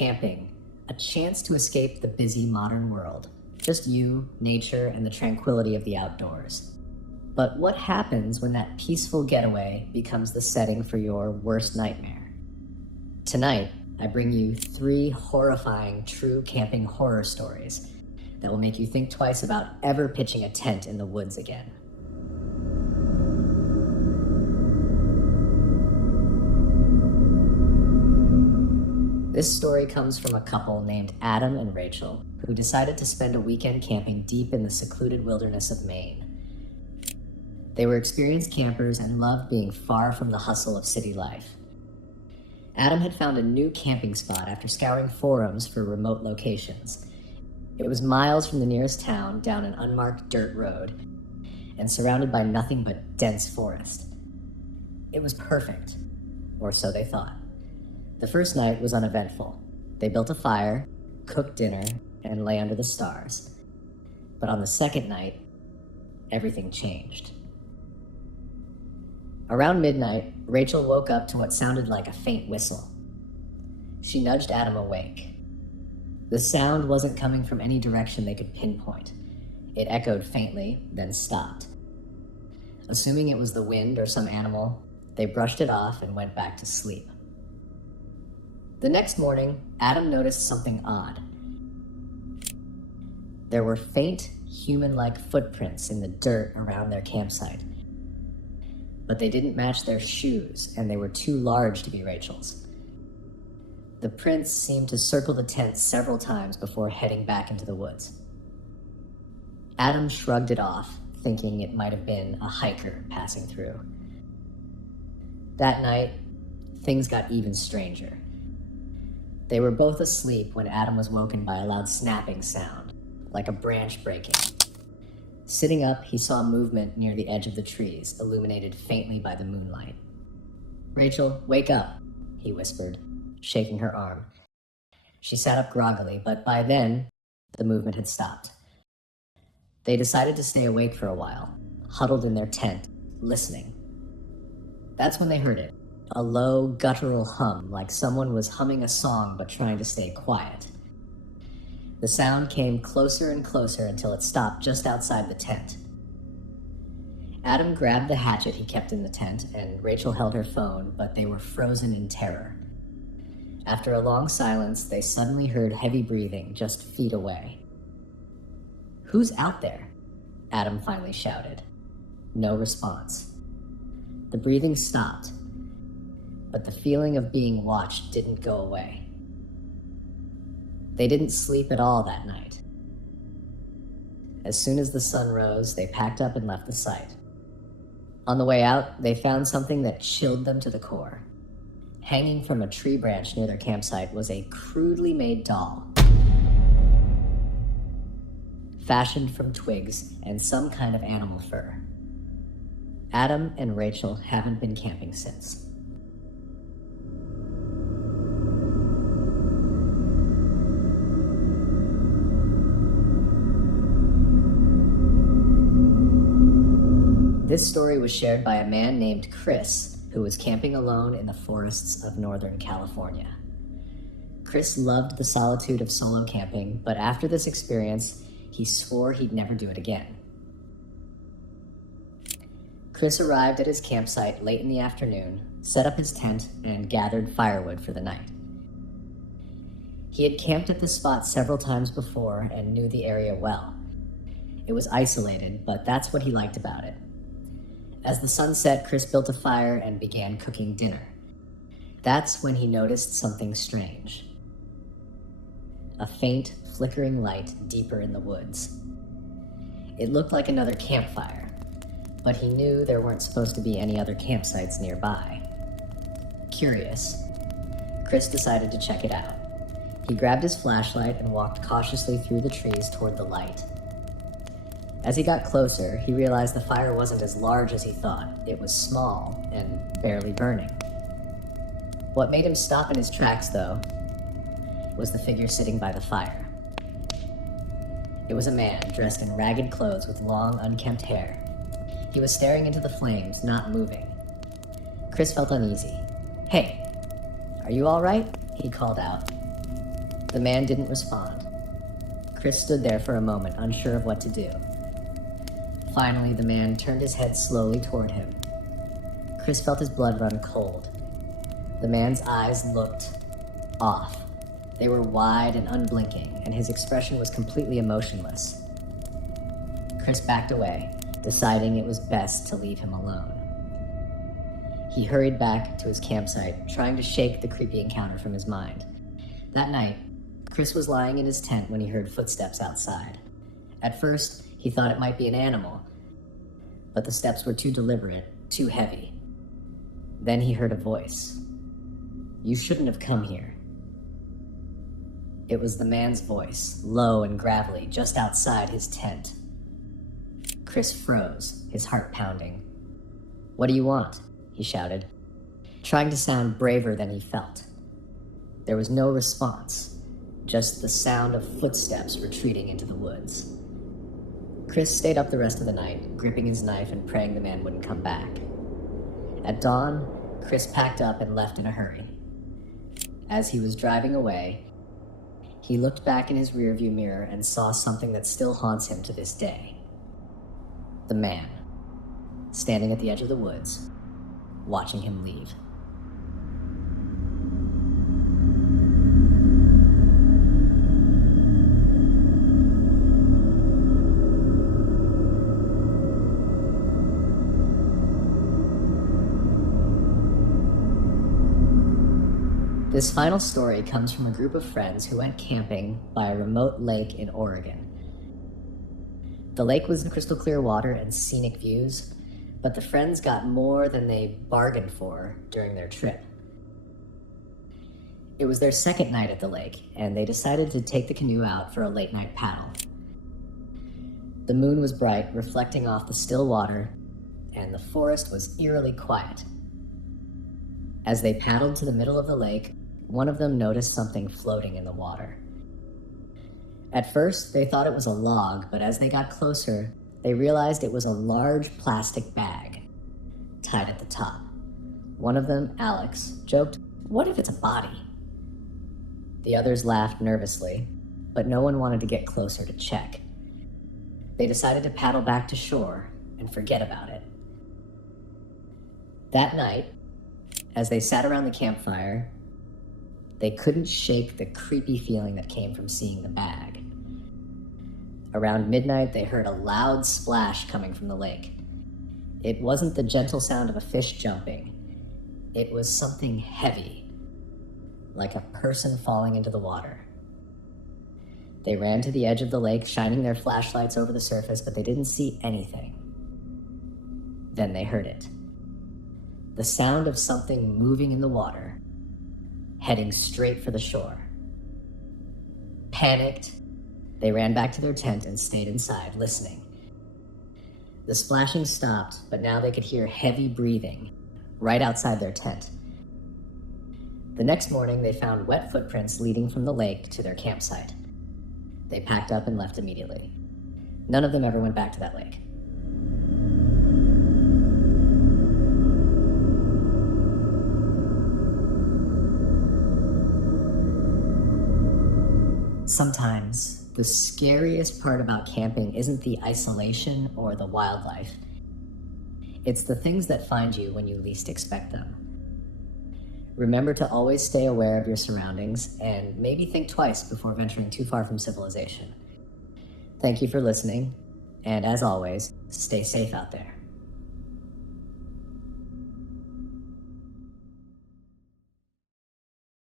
camping, a chance to escape the busy modern world. Just you, nature, and the tranquility of the outdoors. But what happens when that peaceful getaway becomes the setting for your worst nightmare? Tonight, I bring you 3 horrifying true camping horror stories that will make you think twice about ever pitching a tent in the woods again. This story comes from a couple named Adam and Rachel, who decided to spend a weekend camping deep in the secluded wilderness of Maine. They were experienced campers and loved being far from the hustle of city life. Adam had found a new camping spot after scouring forums for remote locations. It was miles from the nearest town down an unmarked dirt road and surrounded by nothing but dense forest. It was perfect, or so they thought. The first night was uneventful. They built a fire, cooked dinner, and lay under the stars. But on the second night, everything changed. Around midnight, Rachel woke up to what sounded like a faint whistle. She nudged Adam awake. The sound wasn't coming from any direction they could pinpoint. It echoed faintly, then stopped. Assuming it was the wind or some animal, they brushed it off and went back to sleep. The next morning, Adam noticed something odd. There were faint, human-like footprints in the dirt around their campsite. But they didn't match their shoes, and they were too large to be Rachel's. The prints seemed to circle the tent several times before heading back into the woods. Adam shrugged it off, thinking it might have been a hiker passing through. That night, things got even stranger. They were both asleep when Adam was woken by a loud snapping sound, like a branch breaking. Sitting up, he saw movement near the edge of the trees, illuminated faintly by the moonlight. "Rachel, wake up," he whispered, shaking her arm. She sat up groggily, but by then, the movement had stopped. They decided to stay awake for a while, huddled in their tent, listening. That's when they heard it. A low, guttural hum, like someone was humming a song but trying to stay quiet. The sound came closer and closer until it stopped just outside the tent. Adam grabbed the hatchet he kept in the tent, and Rachel held her phone, but they were frozen in terror. After a long silence, they suddenly heard heavy breathing just feet away. "Who's out there?" Adam finally shouted. No response. The breathing stopped, but the feeling of being watched didn't go away. They didn't sleep at all that night. As soon as the sun rose, they packed up and left the site. On the way out, they found something that chilled them to the core. Hanging from a tree branch near their campsite was a crudely made doll, fashioned from twigs and some kind of animal fur. Adam and Rachel haven't been camping since. This story was shared by a man named Chris, who was camping alone in the forests of Northern California. Chris loved the solitude of solo camping, but after this experience, he swore he'd never do it again. Chris arrived at his campsite late in the afternoon, set up his tent, and gathered firewood for the night. He had camped at this spot several times before and knew the area well. It was isolated, but that's what he liked about it. As the sun set, Chris built a fire and began cooking dinner. That's when he noticed something strange. A faint, flickering light deeper in the woods. It looked like another campfire, but he knew there weren't supposed to be any other campsites nearby. Curious, Chris decided to check it out. He grabbed his flashlight and walked cautiously through the trees toward the light. As he got closer, he realized the fire wasn't as large as he thought. It was small and barely burning. What made him stop in his tracks, though, was the figure sitting by the fire. It was a man dressed in ragged clothes with long, unkempt hair. He was staring into the flames, not moving. Chris felt uneasy. "Hey, are you all right?" he called out. The man didn't respond. Chris stood there for a moment, unsure of what to do. Finally, the man turned his head slowly toward him. Chris felt his blood run cold. The man's eyes looked off. They were wide and unblinking, and his expression was completely emotionless. Chris backed away, deciding it was best to leave him alone. He hurried back to his campsite, trying to shake the creepy encounter from his mind. That night, Chris was lying in his tent when he heard footsteps outside. At first, he thought it might be an animal, but the steps were too deliberate, too heavy. Then he heard a voice. "You shouldn't have come here." It was the man's voice, low and gravelly, just outside his tent. Chris froze, his heart pounding. "What do you want?" he shouted, trying to sound braver than he felt. There was no response, just the sound of footsteps retreating into the woods. Chris stayed up the rest of the night, gripping his knife and praying the man wouldn't come back. At dawn, Chris packed up and left in a hurry. As he was driving away, he looked back in his rearview mirror and saw something that still haunts him to this day. The man, standing at the edge of the woods, watching him leave. This final story comes from a group of friends who went camping by a remote lake in Oregon. The lake was in crystal clear water and scenic views, but the friends got more than they bargained for during their trip. It was their second night at the lake, and they decided to take the canoe out for a late-night paddle. The moon was bright, reflecting off the still water, and the forest was eerily quiet. As they paddled to the middle of the lake, one of them noticed something floating in the water. At first, they thought it was a log, but as they got closer, they realized it was a large plastic bag, tied at the top. One of them, Alex, joked, "What if it's a body?" The others laughed nervously, but no one wanted to get closer to check. They decided to paddle back to shore and forget about it. That night, as they sat around the campfire, they couldn't shake the creepy feeling that came from seeing the bag. Around midnight, they heard a loud splash coming from the lake. It wasn't the gentle sound of a fish jumping. It was something heavy, like a person falling into the water. They ran to the edge of the lake, shining their flashlights over the surface, but they didn't see anything. Then they heard it. The sound of something moving in the water, heading straight for the shore. Panicked, they ran back to their tent and stayed inside, listening. The splashing stopped, but now they could hear heavy breathing right outside their tent. The next morning, they found wet footprints leading from the lake to their campsite. They packed up and left immediately. None of them ever went back to that lake. Sometimes, the scariest part about camping isn't the isolation or the wildlife. It's the things that find you when you least expect them. Remember to always stay aware of your surroundings and maybe think twice before venturing too far from civilization. Thank you for listening, and as always, stay safe out there.